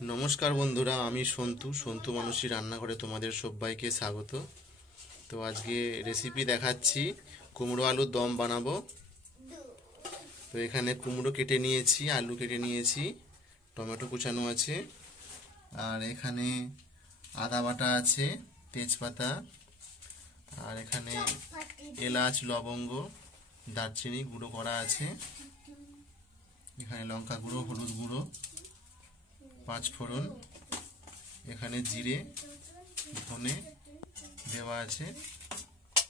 নমস্কার বন্ধুরা, আমি সন্তু সন্তু মানুষই রান্নাঘরে তোমাদের সবাইকে স্বাগত। তো আজকে রেসিপি দেখাচ্ছি, কুমড়ো আলুর দম বানাবো। তো এখানে কুমড়ো কেটে নিয়েছি, আলু কেটে নিয়েছি, টমেটো কুচানো আছে, আর এখানে আদা বাটা আছে, তেজপাতা, আর এখানে এলাচ, লবঙ্গ, দারচিনি গুঁড়ো করা আছে, এখানে লঙ্কা গুঁড়ো, হলুদ গুঁড়ো, পাঁচ ফোড়ন, এখানে জিরে, ধনে দেওয়া আছে।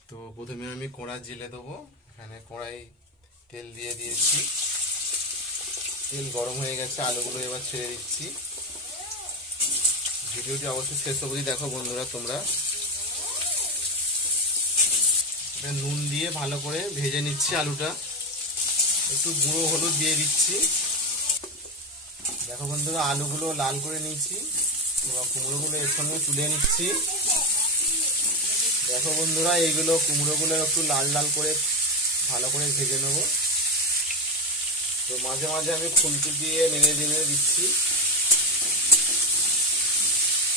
তো প্রথমে আমি কড়া জেলে দেবো। এখানে কড়াই তেল দিয়ে দিয়েছি, তেল গরম হয়ে গেছে, আলুগুলো এবার ছেড়ে দিচ্ছি। ভিডিওটি অবশ্যই শেষ অবধি দেখো বন্ধুরা তোমরা। নুন দিয়ে ভালো করে ভেজে নিচ্ছি আলুটা, একটু গুঁড়ো হলুদ দিয়ে দিচ্ছি। দেখো বন্ধুরা, আলুগুলো লাল করে নিয়েছি, এবার কুমড়োগুলো এর সঙ্গে তুলে নিচ্ছি। দেখো বন্ধুরা, এইগুলো কুমড়োগুলো একটু লাল লাল করে ভালো করে ভেজে নেব। তো মাঝে মাঝে আমি খুন্তি দিয়ে নেড়ে নেড়ে দিচ্ছি।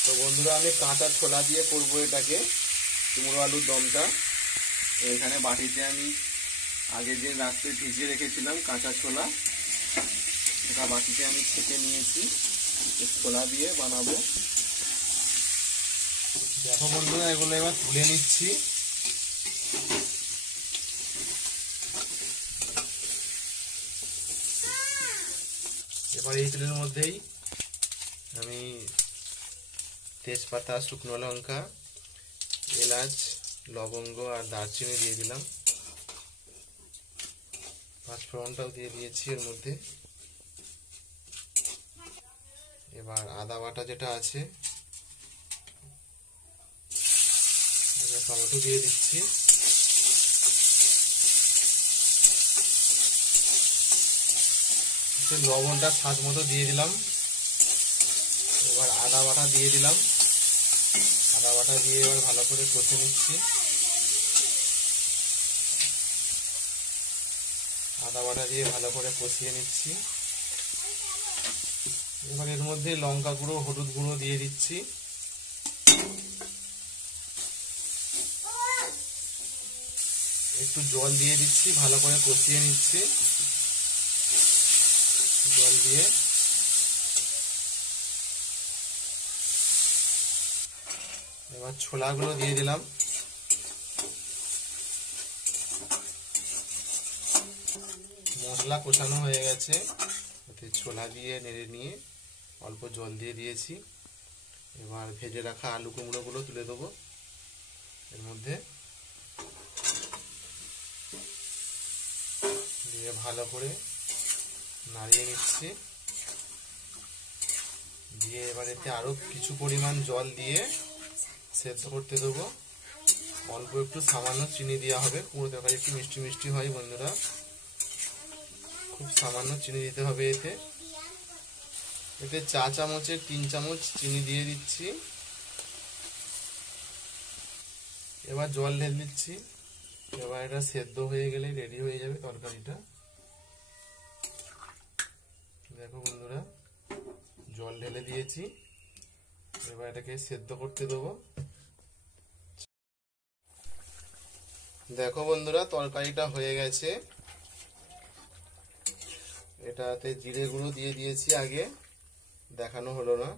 তো বন্ধুরা, আমি কাঁচা ছোলা দিয়ে করবো এটাকে, কুমড়ো আলুর দমটা। তো এখানে বাটিতে আমি আগে যে রাত্রে ভিজিয়ে রেখেছিলাম কাঁচা ছোলা, সেটা বাটিতে আমি ছেঁকে নিয়েছি, ছোলা দিয়ে বানাবো। দেখো বন্ধুরা, এগুলো এবার তুলে নিচ্ছি। এবার এই তেলের মধ্যেই আমি তেজপাতা, শুকনো লঙ্কা, এলাচ, লবঙ্গ আর দারচিনি দিয়ে দিলাম, পাঁচ ফোড়নটাও দিয়ে দিয়েছি এর মধ্যে। এবার আদা বাটা যেটা আছে, টমেটো দিয়ে দিচ্ছি, লবণটা স্বাদ মতো দিয়ে দিলাম। এবার আদা বাটা দিয়ে দিলাম, আদা বাটা দিয়ে এবার ভালো করে কষে নিচ্ছি। আদা বাটা দিয়ে ভালো করে কষিয়ে নিচ্ছি। এবার এর মধ্যে লঙ্কা গুঁড়ো, হলুদ গুঁড়ো দিয়ে দিচ্ছি। একটু জল দিয়ে দিচ্ছি, ভালো করে কষিয়ে নিচ্ছি। জল দিয়ে এবার ছোলাগুলো দিয়ে দিলাম। মশলা কষানো হয়ে গেছে, এতে ছোলা দিয়ে নেড়ে নিয়ে অল্প জল দিয়ে দিয়েছি। এবার ভেজে রাখা আলু কুমড়োগুলো তুলে দেবো এর মধ্যে, দিয়ে ভালো করে নাড়িয়ে নিচ্ছি। দিয়ে এবার এতে আরো কিছু পরিমাণ জল দিয়ে সেদ্ধ করতে দেবো। অল্প একটু সামান্য চিনি দেওয়া হবে, কুমড়ো তরকারি একটু মিষ্টি মিষ্টি হয় বন্ধুরা, খুব সামান্য চিনি দিতে হবে এতে। এতে চা চামচের 3 চামচ চিনি দিয়ে দিচ্ছি। এবার জল ঢেলে দিচ্ছি। এবার এটা সেদ্ধ হয়ে গেলে রেডি হয়ে যাবে তরকারিটা। দেখো বন্ধুরা, জল ঢেলে দিয়েছি, এবার এটাকে সেদ্ধ করতে দেবো। দেখো বন্ধুরা, তরকারিটা হয়ে গেছে। এটাতে জিরে গুঁড়ো দিয়ে দিয়েছি, আগে দেখানো হলো না।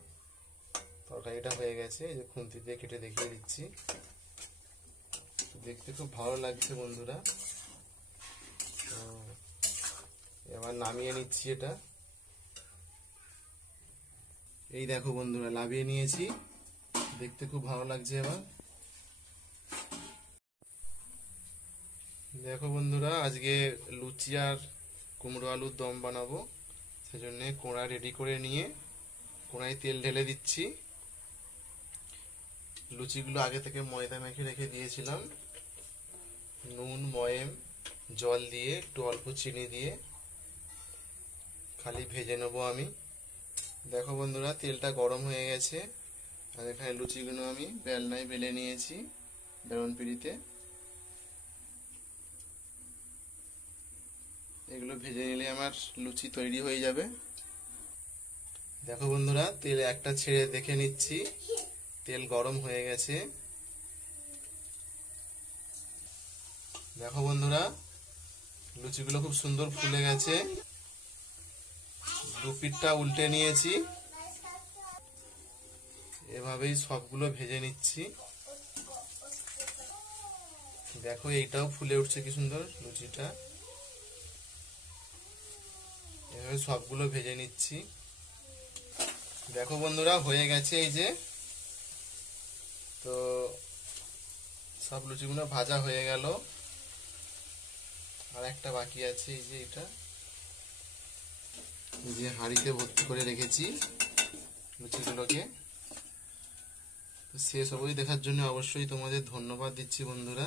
তরকারিটা হয়ে গেছে, এই যে খুন্তি দিয়ে কেটে দেখিয়ে দিচ্ছি। দেখতে খুব ভালো লাগছে বন্ধুরা। তো এবার নামিয়ে নিচ্ছি এটা। এই দেখো বন্ধুরা, নামিয়ে নিয়েছি, দেখতে খুব ভালো লাগছে। এবার দেখো বন্ধুরা, আজকে লুচি আর কুমড়ো আলুর দম বানাবো, সেজন্য কড়া রেডি করে নিয়ে কড়াই তেল ঢেলে দিচ্ছি। লুচিগুলো আগে থেকে ময়দা মেখে রেখে দিয়েছিলাম, নুন, ময়েম, জল দিয়ে একটু অল্প চিনি দিয়ে খালি ভেজে নেবো আমি। দেখো বন্ধুরা, তেলটা গরম হয়ে গেছে, আর এখানে লুচিগুলো আমি বেলনায় বেলে নিয়েছি, বেলন পিঁড়িতে। এগুলো ভেজে নিলে আমার লুচি তৈরি হয়ে যাবে। দেখো বন্ধুরা, তেল একটা ছেড়ে দেখে নিচ্ছি, তেল গরম হয়ে গেছে। দেখো বন্ধুরা, লুচিগুলো খুব সুন্দর ফুলে গেছে। দু পিঠটা উল্টে নিয়েছি, এভাবেই সবগুলো ভেজে নিচ্ছি। দেখো এইটাও ফুলে উঠছে কি সুন্দর লুচিটা। এভাবে সবগুলো ভেজে নিচ্ছি। দেখো বন্ধুরা, হয়ে গেছে এই যে। তো সব লুচিগুলো ভাজা হয়ে গেল, আর একটা বাকি আছে এই যে এটা। এই যে হাঁড়িতে ভর্তি করে রেখেছি লুচিগুলোকে। শেষ অবধি দেখার জন্য অবশ্যই তোমাদের ধন্যবাদ দিচ্ছি বন্ধুরা।